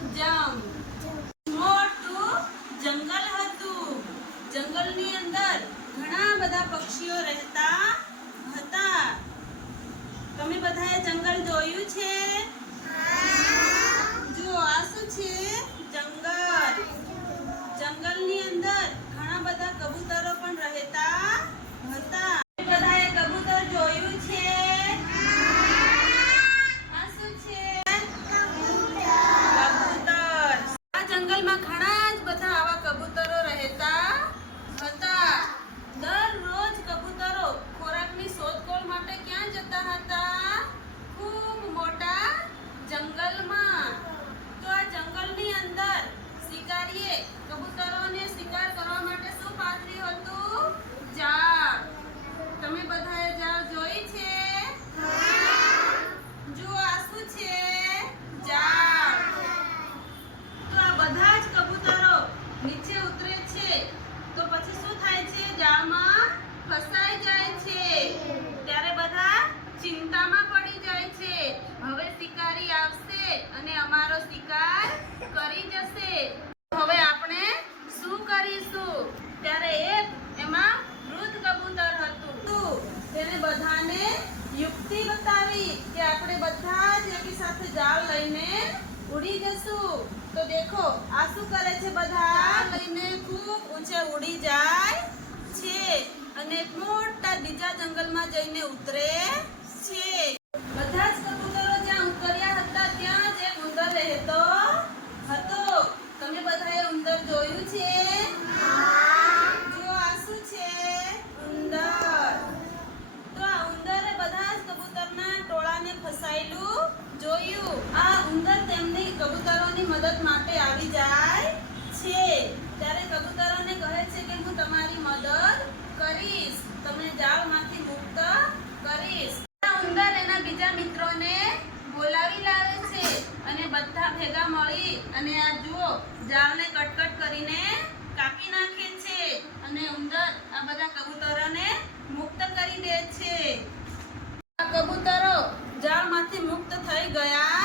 જમ. મોટું જંગલ હતું. જંગલની અંદર ઘણા બધા પક્ષીઓ રહેતા હતા. તમે બધાએ જંગલ જોયું છે? જુઓ, આ શું છે? જંગલ. જંગલની અંદર ઘણા બધા કબૂતરો પણ રહેતા હતા. બધાએ કબૂતર જોયું છે? આ શું છે? કબૂતર. આ જંગલમાં ઘણા જ બધા આવા કબૂતરો રહેતા હતા. દરરોજ કબૂતરો ખોરાકની શોધખોળ માટે ક્યાં જતા હતા? ખૂબ મોટા જંગલમાં. તો આ જંગલની અંદર શિકારીએ કબૂતરોને શિકાર કરવા માટે શું પાથર્યું હતું? જાળ. તમે બધાએ જાળ જોઈ છે? જુઓ, આ શું છે? જાળ. તો આ બધા જ કબૂતરો નીચે ઉતરે છે તો પછી શું થાય છે? જાળમાં ફસાઈ જાય છે. ત્યારે બધા ચિંતામાં પડી જાય છે. હવે શિકારી આવશે અને અમારો શિકાર કરી જશે. હવે આપણે શું કરીશું? ત્યારે એક એમાં વૃદ્ધ કબૂતર હતું. તેને બધાને યુક્તિ બતાવી કે આપણે બધા જ એકી સાથે જાળ લઈને ઉડી જશું. તો દેખો, આ શું કરે છે? બધા લઈને ખૂબ ઊંચે ઉડી જાય છે અને મોટા બીજા જંગલમાં જઈને ઉતરે છે. બધા જ કબૂતરો જ્યાં ઉતર્યા હતા ત્યાં જ એક ઉંદર રહેતો હતો. તમે બધાએ ઉંદર જોયું છે? જો, આ શું છે? ઉંદર. તો આ ઉંદરે બધા જ કબૂતરના ટોળાને ફસાયેલું જોયું. આ ઉંદર તેમની કબૂતરોની મદદ માટે આવી જાય છે. ત્યારે કબૂતરોને કહે છે કે હું તમારી મદદ કરીશ, તમને જાળમાંથી મુક્ત કરીશ. ઉંદર એના બીજા મિત્રોને બોલાવી લાવે છે અને બધા ભેગા મળી અને આ જુઓ, જાળને કટકટ કરીને કાપી નાખે છે અને ઉંદર આ બધા કબૂતરોને મુક્ત કરી દે છે. આ કબૂતરો જાળમાંથી મુક્ત થઈ ગયા